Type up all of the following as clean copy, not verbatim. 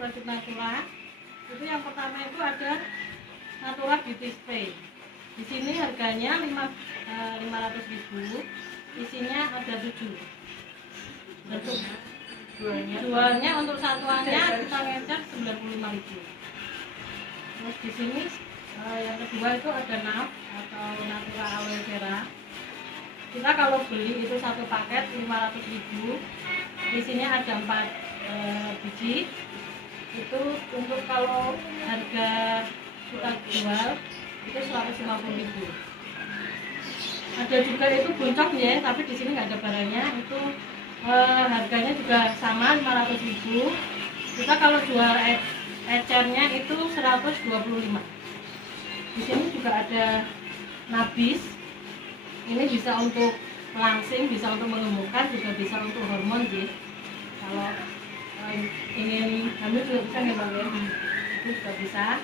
produk Natura itu yang pertama itu ada Natura Beauty Spray. Di sini harganya 500.000, isinya ada 7. Untuk jualnya untuk satuannya kita ngecer 95.000. Terus di sini yang kedua itu ada NAV atau Natura Aloe Vera. Kita kalau beli itu satu paket 500.000, isinya ada 4 biji. Itu untuk kalau harga kita jual itu 150.000. Ada juga itu buncok ya, tapi di sini nggak ada barangnya. Itu harganya juga sama 500.000. Kita kalau jual ecernya itu 125. Di sini juga ada nabis. Ini bisa untuk melangsing, bisa untuk mengemukkan, juga bisa untuk hormon sih. Kalau ingin hamil juga bisa nih Bang ya. Itu juga bisa.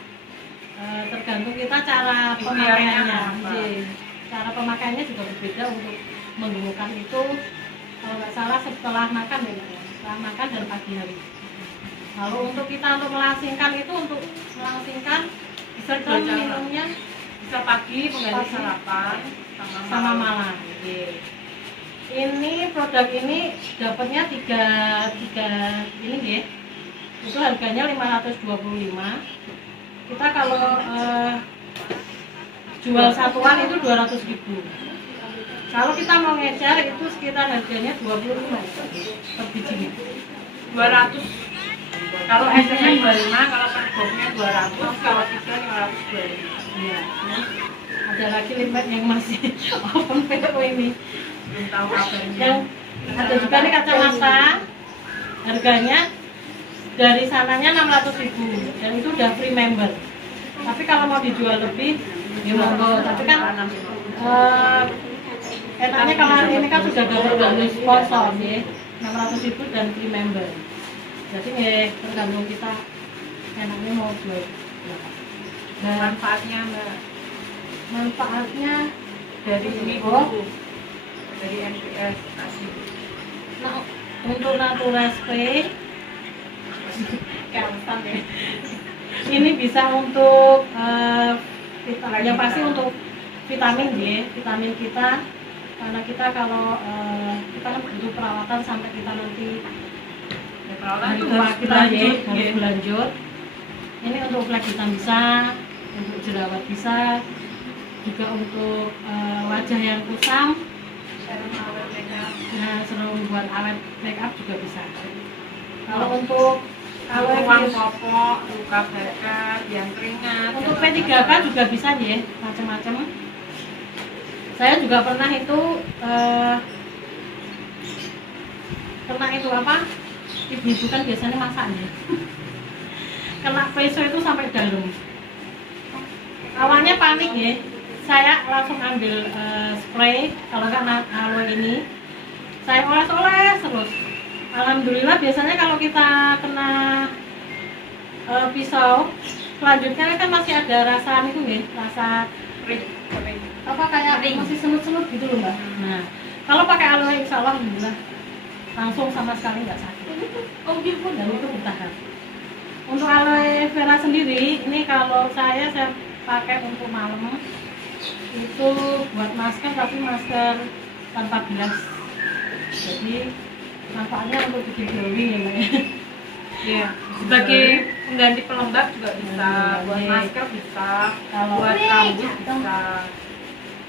Tergantung kita cara pemakaiannya. Cara pemakaiannya juga berbeda. Untuk mengemukkan itu kalau nggak salah setelah makan ya, setelah makan dan pagi hari. Lalu untuk kita untuk melangsingkan itu untuk melangsingkan bisa minumnya bisa pagi pengganti sarapan sama malam. Ini produk ini dapatnya tiga ini ya. Itu harganya 525. Kita kalau jual satuan itu 200.000. Kalau kita mau ngecer itu sekitar harganya 25 per biji. 200. Kalau ecernya 25, kalau per boxnya 200, kalau tiga 525. Iya. Ada lagi lipat yang masih open PO ini. Belum tahu kabarnya. Yang ada juga nih kacamata. Harganya dari sananya 600.000 dan itu udah free member. Tapi kalau mau dijual lebih, ya monggo. Tapi kan enaknya kalau ini kan sudah dapat dari sponsor ya, 600.000 dan free member. Jadi ya tergantung kita enaknya mau jual berapa. Nah, manfaatnya Mbak, Manfaatnya dari ini dulu, dari NPS asli. Nah, untuk Natura Spray Kelihatan ya. ini bisa untuk yang pasti untuk vitamin ya, vitamin kita, karena kita kalau kita kan butuh perawatan sampai kita nanti Perawatan itu harus kita berlanjut, harus berlanjut. Ini untuk flek hitam bisa, untuk jerawat bisa, juga untuk wajah yang kusam. Nah, serum buat awet make up juga bisa. Kalau untuk ruang popok, luka bakar, yang keringat. untuk P3K juga bisa ya, macam-macam. Saya juga pernah itu apa? Ibu-ibu kan biasanya masak ya. Kena peso itu sampai dalam. Awalnya panik ya. Saya langsung ambil spray, kalau nggak aloe ini. Saya oles-oles terus. Alhamdulillah biasanya kalau kita kena pisau, selanjutnya kan masih ada rasa itu ya, rasa apa kayak masih semut-semut gitu loh Mbak. Nah, kalau pakai aloe insya Allah alhamdulillah langsung sama sekali nggak sakit. Oh gitu, dan itu bertahan. Untuk aloe vera sendiri, ini kalau saya pakai untuk malam itu buat masker, tapi masker tanpa bilas. Jadi manfaatnya untuk bikin glowing ya Mbak ya. Iya, sebagai pengganti pelembab juga bisa, buat masker bisa, buat rambut bisa.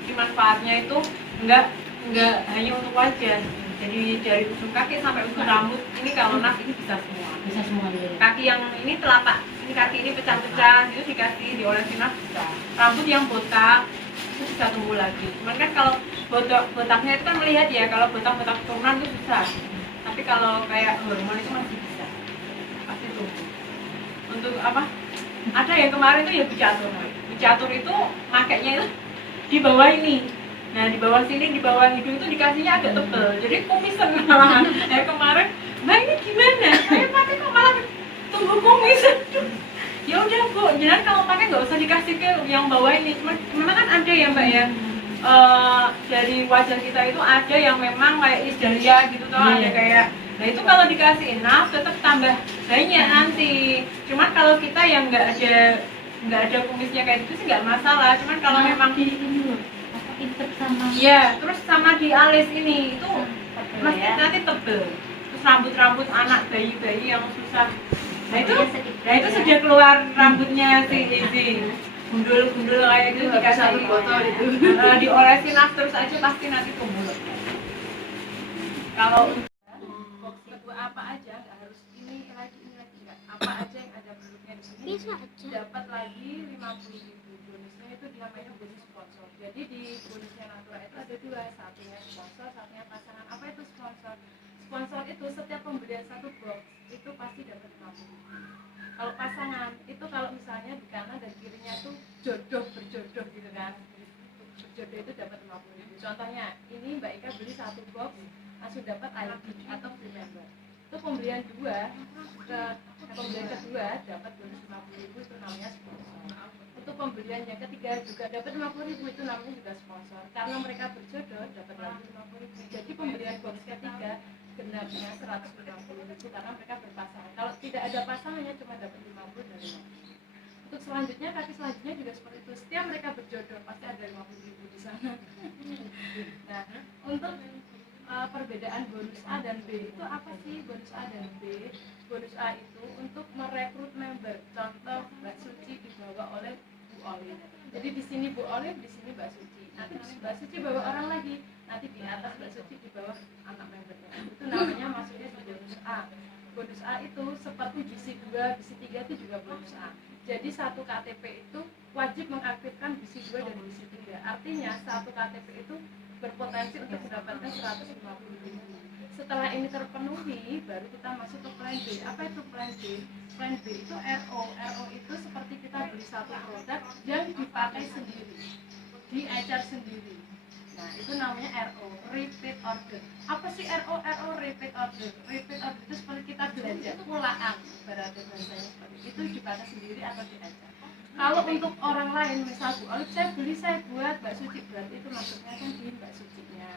Jadi manfaatnya itu enggak hanya untuk wajah. Jadi dari ujung kaki sampai ujung rambut ini kalau nas ini bisa semua. Bisa semua ya. Kaki yang ini telapak, ini kaki ini pecah-pecah, itu dikasih diolesin nas bisa. Rambut yang botak itu bisa tumbuh lagi. Cuman kan kalau botaknya itu kan melihat ya, kalau botak-botak turunan itu bisa. Tapi kalau kayak hormon itu masih bisa. Pasti tumbuh. Untuk apa? Ada yang kemarin itu ya bicatur. Bicatur itu makainya itu di bawah ini. Nah di bawah sini, di bawah hidung itu dikasihnya agak tebel. Jadi kumisan malahan. Kemarin, Mbak ini gimana? Saya pakai kok malah tumbuh kumis. Ya udah Bu, jangan kalau pakai nggak usah dikasih ke yang bawah ini. Memang kan ada ya Mbak ya. Dari wajah kita itu ada yang memang kayak isdalia gitu toh, ada kayak. Nah itu kalau dikasih enough tetap tambah banyak nanti. Cuman kalau kita yang nggak ada kumisnya kayak gitu sih nggak masalah. Cuman kalau memang di ini loh, apa intip sama iya, terus sama di alis ini itu mesti ya. nanti tebel. Terus rambut anak bayi yang susah. Nah itu sudah keluar rambutnya si Izzy. Gundul kayak gitu dikasih satu botol itu. Diolesin terus aja pasti nanti tumbuh. Kalau box itu apa aja nggak harus ini lagi nggak, apa aja yang ada produknya di sini Bisa aja. dapat lagi 50.000 bonusnya. Itu namanya bonus sponsor. Jadi di bonusnya Natura itu ada dua, satunya sponsor, satunya pasangan. Apa itu sponsor? Sponsor itu setiap pembelian satu box itu pasti dapat 50.000. Kalau pasangan itu kalau misalnya di kanan dan kirinya itu berjodoh gitu kan, berjodoh itu dapat 50.000. Contohnya ini Mbak Ika beli satu box langsung dapat ID atau free member. Itu pembelian kedua dapat bonus 50.000, itu namanya sponsor. Untuk pembelian yang ketiga juga dapat 50.000, itu namanya juga sponsor. Karena mereka berjodoh dapat lagi 50.000. Jadi pembelian box ketiga genapnya 150.000 karena mereka berpasangan. Kalau tidak ada pasangannya cuma dapat 50 dan 50. Untuk selanjutnya, kaki selanjutnya juga seperti itu. Setiap mereka berjodoh pasti ada 50.000 di sana. Nah, untuk perbedaan bonus A dan B itu apa sih? Bonus A dan B. Bonus A itu untuk merekrut member. Contoh Mbak Suci dibawa oleh Bu Olive. Jadi di sini Bu Olive, di sini Mbak Suci. Nanti Mbak Suci bawa orang lagi. Nanti di atas Mbak Suci di bawah anak membernya. Itu namanya masuknya di bonus A. Bonus A itu seperti bisi 2, bisi 3 itu juga bonus A. Jadi satu KTP itu wajib mengaktifkan bisi 2 dan bisi 3. Artinya satu KTP itu berpotensi untuk mendapatkan 150.000. Setelah ini terpenuhi, baru kita masuk ke plan B. Apa itu plan B? Plan B itu RO. RO itu seperti kita beli satu produk yang dipakai sendiri, di-ecer sendiri. Nah, itu namanya RO, repeat order. Apa sih RO? RO repeat order. Repeat order itu seperti kita belanja pulaan, berarti bahasanya seperti itu, dipakai sendiri atau di-ecer. Kalau untuk orang lain, misal Bu Olive, saya beli, saya buat Mbak Suci, berarti itu maksudnya kan di Mbak Sucinya.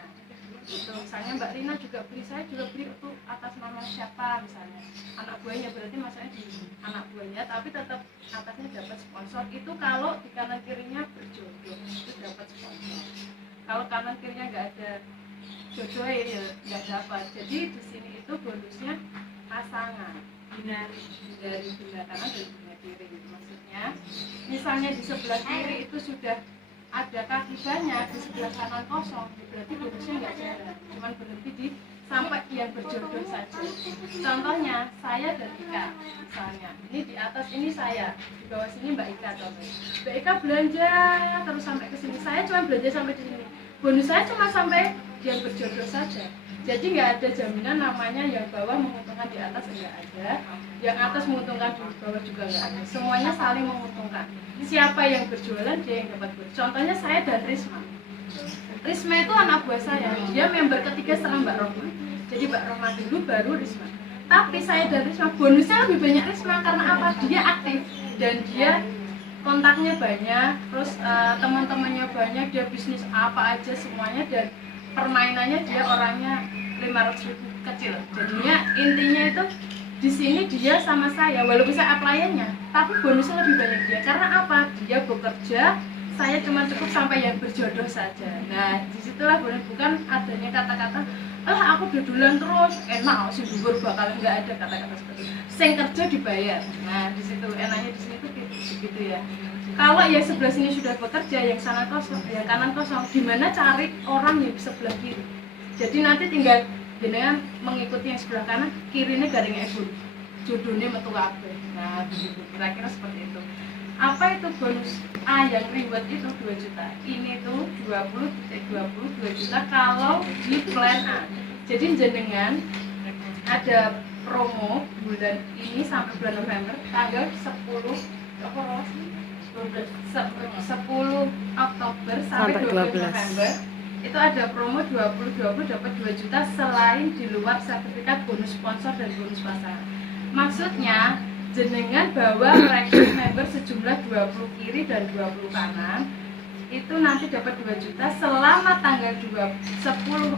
Gitu. Misalnya Mbak Rina juga beli, saya juga beli untuk atas nama siapa misalnya. Anak buahnya, berarti maksudnya di anak buahnya, tapi tetap atasnya dapat sponsor. Itu kalau di kanan kirinya berjodoh, itu dapat sponsor. Kalau kanan kirinya nggak ada jodohnya ya nggak dapat. Jadi di sini itu bonusnya pasangan, dari bunda kanan dan bunda kiri. Maksudnya, misalnya di sebelah kiri itu sudah ada kaki banyak, di sebelah kanan kosong, berarti bonusnya nggak jalan, cuman berhenti di sampai yang berjodoh saja. Contohnya saya dan Ika, misalnya ini di atas ini saya, di bawah sini Mbak Ika. Mbak Ika belanja terus sampai ke sini, saya cuma belanja sampai di sini. Bonus saya cuma sampai yang berjodoh saja. Jadi nggak ada jaminan namanya yang bawah menguntungkan di atas, nggak ada, yang atas menguntungkan di bawah juga nggak ada. Semuanya saling menguntungkan. Siapa yang berjualan dia yang dapat bonus. Contohnya saya dan Risma. Risma itu anak buah saya, dia member ketiga setelah Mbak Rohma. Jadi Mbak Rohma dulu baru Risma. Tapi saya dan Risma bonusnya lebih banyak Risma karena apa? Dia aktif dan dia kontaknya banyak, terus teman-temannya banyak, dia bisnis apa aja semuanya, dan permainannya dia orangnya 500.000 kecil. Jadinya intinya itu di sini dia sama saya, walaupun saya apply-nya, tapi bonusnya lebih banyak dia. Karena apa? Dia bekerja, saya cuma cukup sampai yang berjodoh saja. Nah, disitulah bonus, bukan adanya kata-kata aku dodolan terus enak sih bubur bakal, nggak ada kata-kata seperti itu. Sing kerja dibayar. Nah, di situ enaknya di sini tuh gitu ya. Kalau yang sebelah sini sudah bekerja, yang sana kosong, yang kanan kosong, gimana cari orang yang sebelah kiri? Jadi nanti tinggal jenengan mengikuti yang sebelah kanan, kirinya garing ebun, jodohnya metu kabeh. Nah, begitu kira-kira seperti itu. Apa itu bonus A yang reward itu 2 juta? Ini tuh 22 juta kalau di plan A. Jadi jenengan ada promo bulan ini sampai bulan November tanggal 10 Oktober sampai 12 November. Itu ada promo 20 dapat 2 juta selain di luar sertifikat bonus sponsor dan bonus pasangan. Maksudnya jenengan bawa rekrut member sejumlah 20 kiri dan 20 kanan, itu nanti dapat 2 juta selama tanggal 10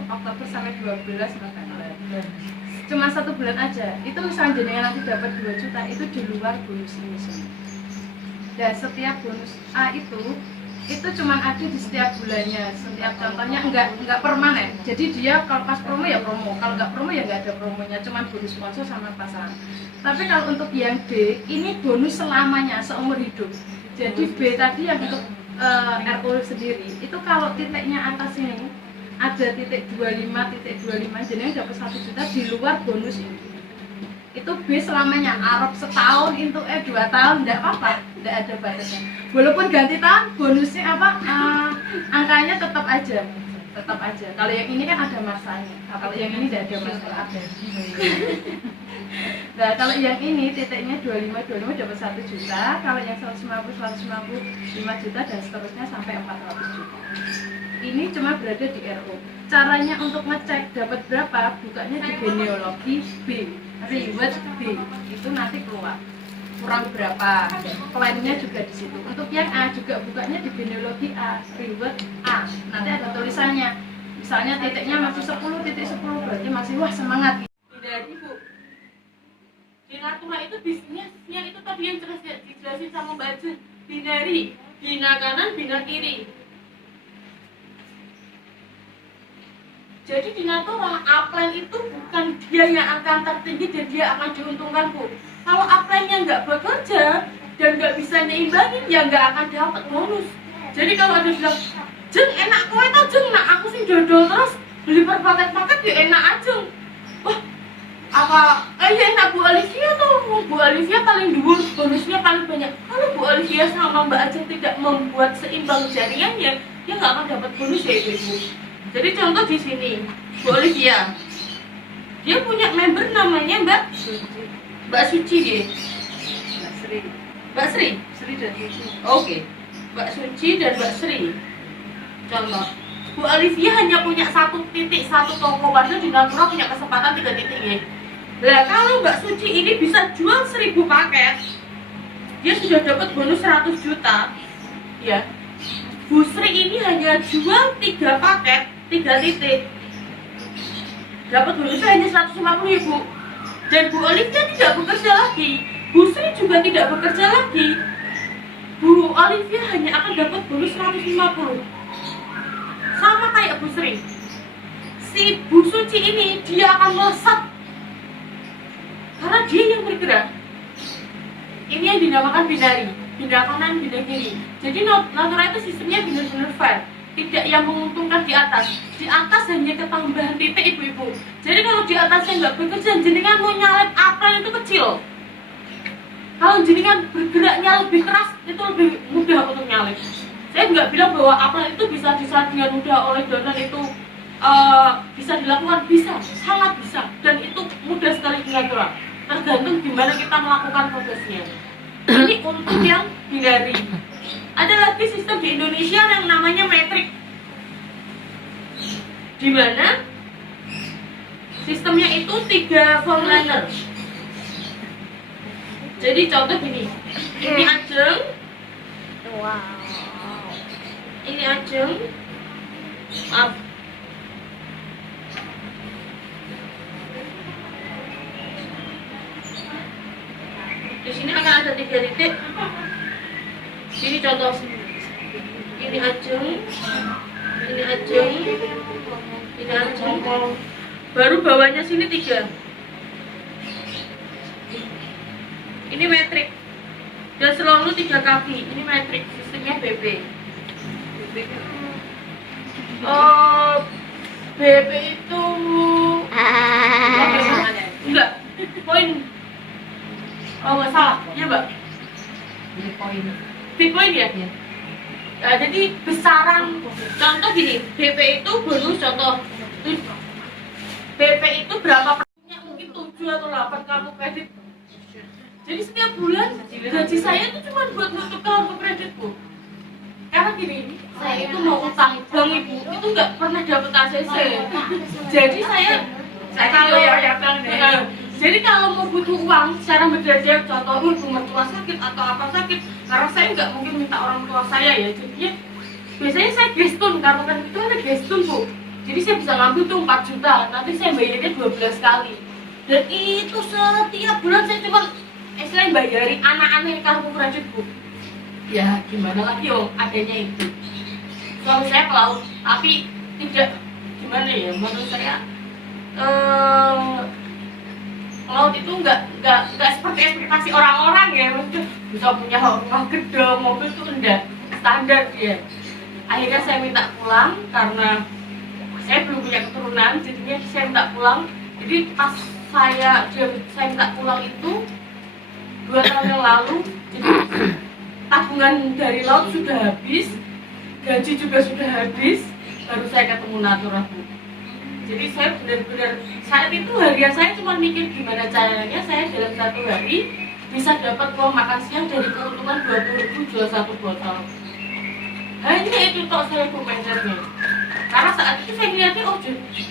Oktober sampai 12 November. cuma 1 bulan aja. Itu misalnya jenengan nanti dapat 2 juta, itu di luar bonus ini semua. Dan setiap bonus A itu cuma ada di setiap bulannya. Setiap contohnya enggak permanen. Jadi dia kalau pas promo ya promo, kalau enggak promo ya enggak ada promonya, cuma bonus sponsor sama pasangan. Tapi kalau untuk yang D, ini bonus selamanya, seumur hidup. Jadi B tadi yang untuk RO sendiri, itu kalau titiknya atas ini ada titik 25, jadi dapat 1 juta di luar bonus ini. Itu B selamanya, Arab setahun, itu 2 tahun, enggak apa-apa, enggak ada batasnya. Walaupun ganti tahun, bonusnya angkanya tetap aja. Kalau yang ini kan ada masanya, kalau yang ini tidak ada masalah. Nah, kalau yang ini titiknya 25 dapat 1 juta, kalau yang 150 5 juta dan seterusnya sampai 400 juta. Ini cuma berada di RO. Caranya untuk ngecek dapat berapa, bukanya di genealogi B, reward B. Itu nanti keluar kurang berapa, plannya juga di situ. Untuk yang A juga bukanya di genealogi A, reward A. Nanti ada tulisannya. Misalnya titiknya masih 10, berarti masih wah semangat. Jadi Bu, di Natuna itu bisnisnya itu tadi yang dijelasin sama Mbak Jun, binari, bina kanan, bina kiri. Jadi di Natura, upline itu bukan dia yang akan tertinggi dan dia akan diuntungkan Bu. Kalau upline-nya nggak bekerja dan nggak bisa nyimbangin, ya nggak akan dapat bonus. Jadi kalau ada bilang, Jeng enak kowe tau Jeng, nah aku sih dodol terus beli per paket-paket ya enak aja. Wah, apa ya enak Bu Olivia tuh, Bu Olivia paling dhuwur, bonusnya paling banyak. Kalau Bu Olivia sama Mbak Ajeng tidak membuat seimbang jaringannya, dia nggak akan dapat bonus ya Ibu. Jadi contoh di sini, Bu Olivia, dia punya member namanya Mbak Suci dia. Mbak Sri dan Suci. Oke, Mbak Suci dan Mbak Sri. Contoh, Bu Olivia hanya punya 1 titik, 1 toko, padahal di Natura punya kesempatan 3 titik ya. Nah kalau Mbak Suci ini bisa jual 1000 paket, dia sudah dapat bonus 100 juta. Ya, Bu Sri ini hanya jual 3 paket, 3 titik, dapat bonusnya hanya 150 ya Bu. Dan Bu Olivia tidak bekerja lagi, Bu Sri juga tidak bekerja lagi, Bu Olivia hanya akan dapat bonus 150. Sama kayak Bu Sri, si Bu Suci ini dia akan melesat karena dia yang bergerak. Ini yang dinamakan binari, bina kanan, bina kiri. Jadi Natura itu sistemnya benar-benar fair, tidak yang menguntungkan di atas. Di atas hanya ketambahan titik ibu-ibu. Jadi kalau di atasnya nggak bekerja, jenengan mau nyalip apa itu kecil. Kalau jenengan bergeraknya lebih keras, itu lebih mudah untuk nyalip. Saya nggak bilang bahwa apa itu bisa dengan mudah oleh donan itu bisa dilakukan, bisa, sangat bisa, dan itu mudah sekali dilakukan. Tergantung gimana kita melakukan prosesnya. Ini untuk yang binari. Ada lagi sistem di Indonesia yang namanya metrik, di mana sistemnya itu 3 frontliner. Jadi contoh gini, ini Ajeng, ini Ajeng, maaf, di sini akan ada 3 titik. Ini contoh, ini Ajeng, ini Ajeng, ini Ajeng, baru bawahnya sini 3. Ini metrik dan selalu 3 kaki. Ini metrik, sistemnya BB. BB itu enggak poin. Oh nggak salah, iya Mbak. Bitcoin ya? Nah, jadi besaran, contoh gini, BP itu bonus contoh, BP itu berapa persennya, mungkin 7 atau 8 kartu kredit. Jadi setiap bulan gaji saya itu cuma buat nutup kartu kredit Bu. Karena gini, saya itu mau utang bank Ibu, itu nggak pernah dapet ACC. Jadi saya kalau jadi kalau mau butuh uang secara mendadak, contoh ibu mertua sakit atau apa sakit, karena saya nggak mungkin minta orang tua saya ya, jadinya biasanya saya gestun, karena kan itu ada gestun Bu. Jadi saya bisa ngambil tuh 4 juta, nanti saya bayarnya 12 kali. Dan itu setiap bulan saya cuma istilahnya bayari anak-anak kartu kredit Bu. Ya gimana lagi adanya itu. Suami saya pelaut, tapi tidak gimana ya, menurut saya pelaut itu nggak seperti ekspektasi orang-orang ya, maksudnya bisa punya rumah gede, mobil itu enggak standar dia. Akhirnya saya minta pulang karena saya belum punya keturunan, jadinya saya minta pulang. Jadi pas saya minta pulang itu 2 tahun yang lalu, jadi tabungan dari laut sudah habis, gaji juga sudah habis, baru saya ketemu Natura Bu. Jadi saya benar-benar saat itu harian saya cuma mikir gimana caranya saya dalam 1 hari bisa dapat uang makan siang dari keuntungan 20.000 jual 1 botol. Hanya itu tok saya komentarnya. Karena saat itu saya lihatnya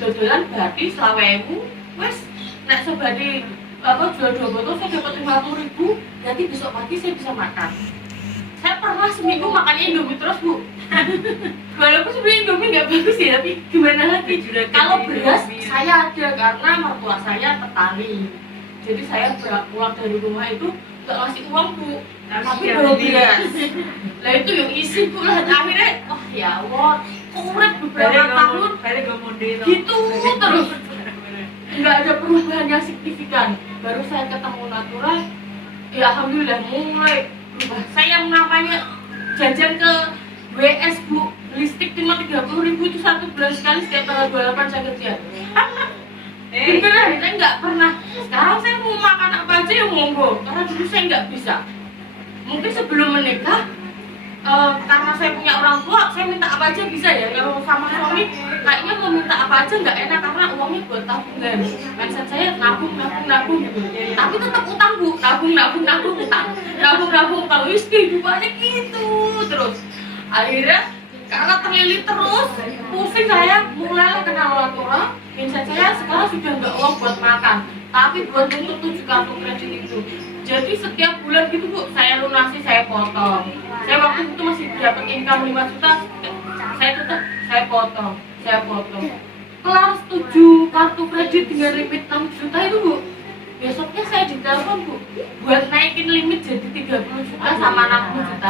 dodolan berarti 20.000, wes nek sebadi jual 2 botol saya dapat 50.000, nanti besok pagi saya bisa makan. Saya pernah seminggu makannya Indomie terus Bu. Walaupun sebenarnya Indomie nggak bagus ya, tapi gimana lagi? Kalau beras saya ada karena mertua saya petani. Jadi saya pulang dari rumah itu nggak ngasih uang Bu, tapi bawa beras. Lah itu yang isi Bu lah. Akhirnya, oh ya Allah, urip beberapa tahun gitu terus. Nggak ada perubahan yang signifikan. Baru saya ketemu Natura, ya alhamdulillah mulai berubah. Saya namanya jajan ke WS Bu, listrik cuma 30.000 itu 1 bulan sekali setiap tanggal 28 saya kerja. Beneran, saya nggak pernah. Sekarang saya mau makan apa aja ya monggo, karena dulu saya nggak bisa. Mungkin sebelum menikah, karena saya punya orang tua, saya minta apa aja bisa ya. Kalau sama suami, kayaknya mau minta apa aja nggak enak karena uangnya buat tabungan. Mindset saya nabung gitu. Tapi tetap utang Bu, nabung utang. Wis kehidupannya gitu terus. Akhirnya karena terlilit terus, pusing saya, mulailah kenal Natura. Mindset saya sekarang sudah nggak uang buat makan, tapi buat untuk 7 kartu kredit itu. Jadi setiap bulan gitu Bu, saya lunasi, saya potong. Saya waktu itu masih dapat income 5 juta, saya potong. Kelar 7 kartu kredit dengan limit 6 juta itu Bu, besoknya saya ditelepon Bu, buat naikin limit jadi 30 juta sama 60 juta.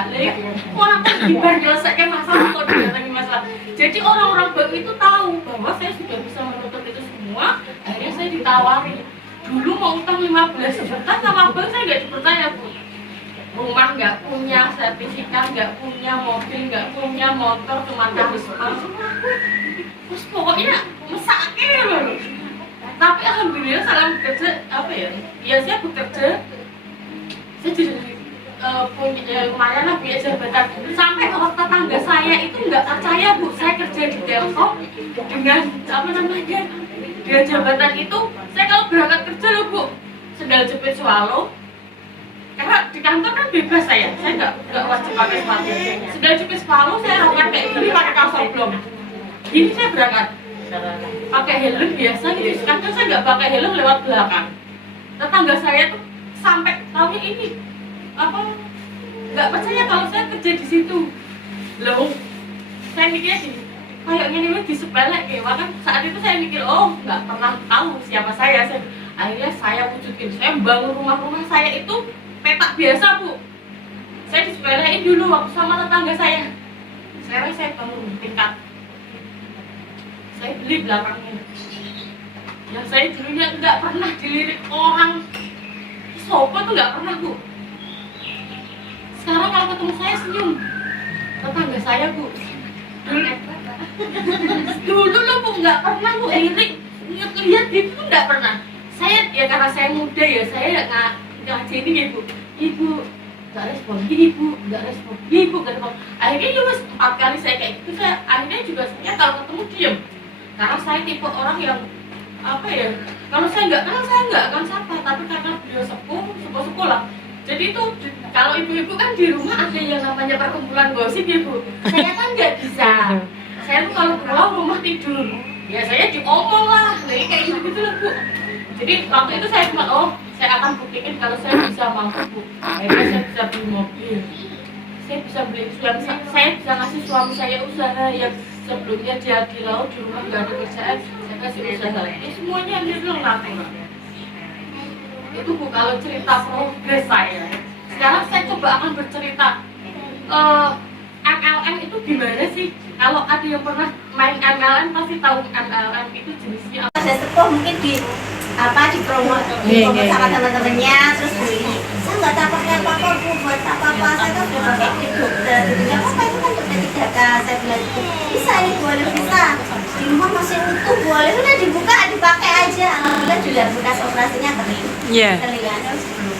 Orang kan dibar nyelesaikan masalah kok didatangi masalah. Jadi orang-orang bank itu tahu bahwa saya sudah bisa menutup itu semua. Akhirnya saya ditawari. Dulu mau utang 15 juta sama bank saya nggak dipercaya Bu. Rumah nggak punya, sertifikat nggak punya, mobil nggak punya, motor cuma karisma. Terus pokoknya mesaknya loh. Tapi alhamdulillah salam bekerja saya bekerja, saya jadi punya lumayan lah punya jabatan. Sampai orang tetangga saya itu nggak percaya Bu, saya kerja di Telkom dengan dengan jabatan itu. Saya kalau berangkat kerja loh Bu, sendal jepit swallow. Karena di kantor kan bebas saya nggak wajib pakai sepatu. Sendal jepit swallow saya roket kayak gini pakai kaos oblong. Gini saya berangkat. Pakai helm biasa gitu, kadang saya nggak pakai helm lewat belakang. Tetangga saya tuh sampai tahunya ini nggak percaya kalau saya kerja di situ. Loh, saya mikirnya gini, kayaknya ini disepelek ya. Kan saat itu saya mikir, oh nggak pernah tahu siapa saya. Akhirnya saya wujudin, saya bangun rumah saya itu petak biasa Bu. Saya disepelekin dulu waktu sama tetangga saya. Sekarang saya bangun tingkat. Saya beli belakangnya. Yang saya dulunya nggak pernah dilirik orang, sopo tuh nggak pernah Bu. Sekarang kalau ketemu saya senyum. Tetangga saya Bu. Dulu Bu nggak pernah Bu lirik, lihat itu tuh nggak pernah. Saya ya karena saya muda ya, saya ngajarin ya Bu. Ibu nggak respon, ibu nggak respon, ibu nggak respon. Akhirnya juga 4 kali saya kayak gitu. Saya akhirnya juga sebenarnya kalau ketemu diem. Karena saya tipe orang yang kalau saya nggak kenal saya nggak akan sapa, tapi karena beliau sepuh lah. Jadi itu kalau ibu-ibu kan di rumah ada yang namanya perkumpulan gosip ya Bu. Saya kan nggak bisa. Saya tuh kalau pulang rumah tidur, ya saya diomong lah, kayak gitu lah Bu. Jadi waktu itu saya cuma saya akan buktikan kalau saya bisa mampu Bu. Akhirnya saya bisa beli mobil, saya bisa beli saya bisa ngasih suami saya usaha yang sebelumnya dia di laut di rumah nggak ada kerjaan, saya kasih usaha. Ini semuanya alhamdulillah Natura. Itu Bu kalau cerita progres saya. Sekarang saya coba akan bercerita MLM itu gimana sih? Kalau ada yang pernah main MLM pasti tahu MLM itu jenisnya apa. Ada sepuh mungkin di promo sama teman-temannya, terus beli. Saya nggak tahu pakai apa-apa Bu, buat apa-apa. Saya kan udah pakai kit dokter gitu. Ya apa itu kan dokter 3K. Saya bilang gitu, bisa ini boleh, bisa. Di rumah masih utuh, boleh. Udah dibuka, dipakai aja. Alhamdulillah juga bekas operasinya kering. Iya. Terlihat.